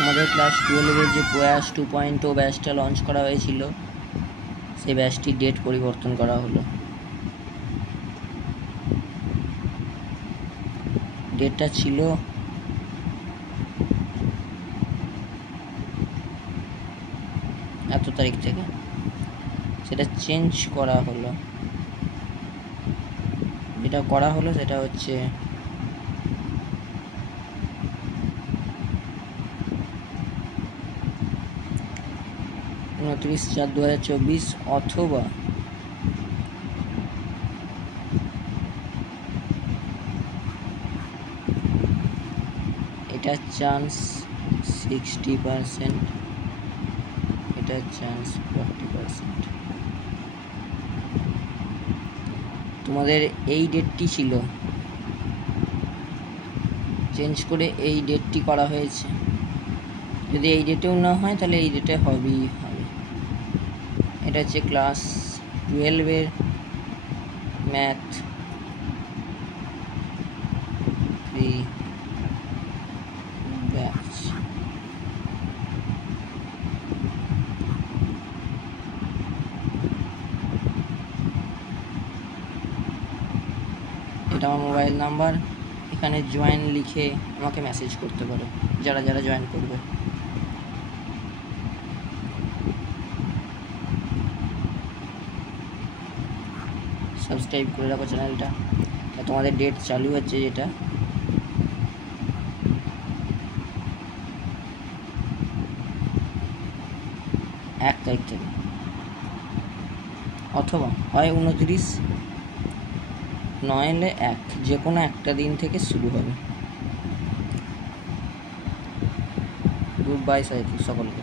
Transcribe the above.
আমাদের ক্লাস 12-এর যে প্রয়াস 2.0 ব্যাচটা লঞ্চ করা হয়েছিল, সেই ব্যাচটির ডেট পরিবর্তন করা হলো। ডেটটা ছিল এত তারিখ থেকে, সেটা চেঞ্জ করা হলো। যেটা করা হলো সেটা হচ্ছে 29/4/2024 অথবা এটা চান্স 60%, এটা চান্স 40%। তোমাদের এই ডেটটি ছিল, চেঞ্জ করে এই ডেটটি করা হয়েছে। যদি এই ডেটেও না হয় তাহলে এই ডেটে হবেই হবে। এটা হচ্ছে ক্লাস 12-এর ম্যাথ 3 ব্যাচ। এটা আমার মোবাইল নাম্বার, এখানে জয়েন লিখে আমাকে মেসেজ করতে পারো যারা যারা জয়েন করবে। সাবস্ক্রাইব করে রাখো চ্যানেলটা। তোমাদের ডেট চালু হচ্ছে যেটা এক তারিখ থেকে, অথবা হয় 29, নইলে 1, যে কোনো একটা দিন থেকে শুরু হবে। গুড বাই সকলকে।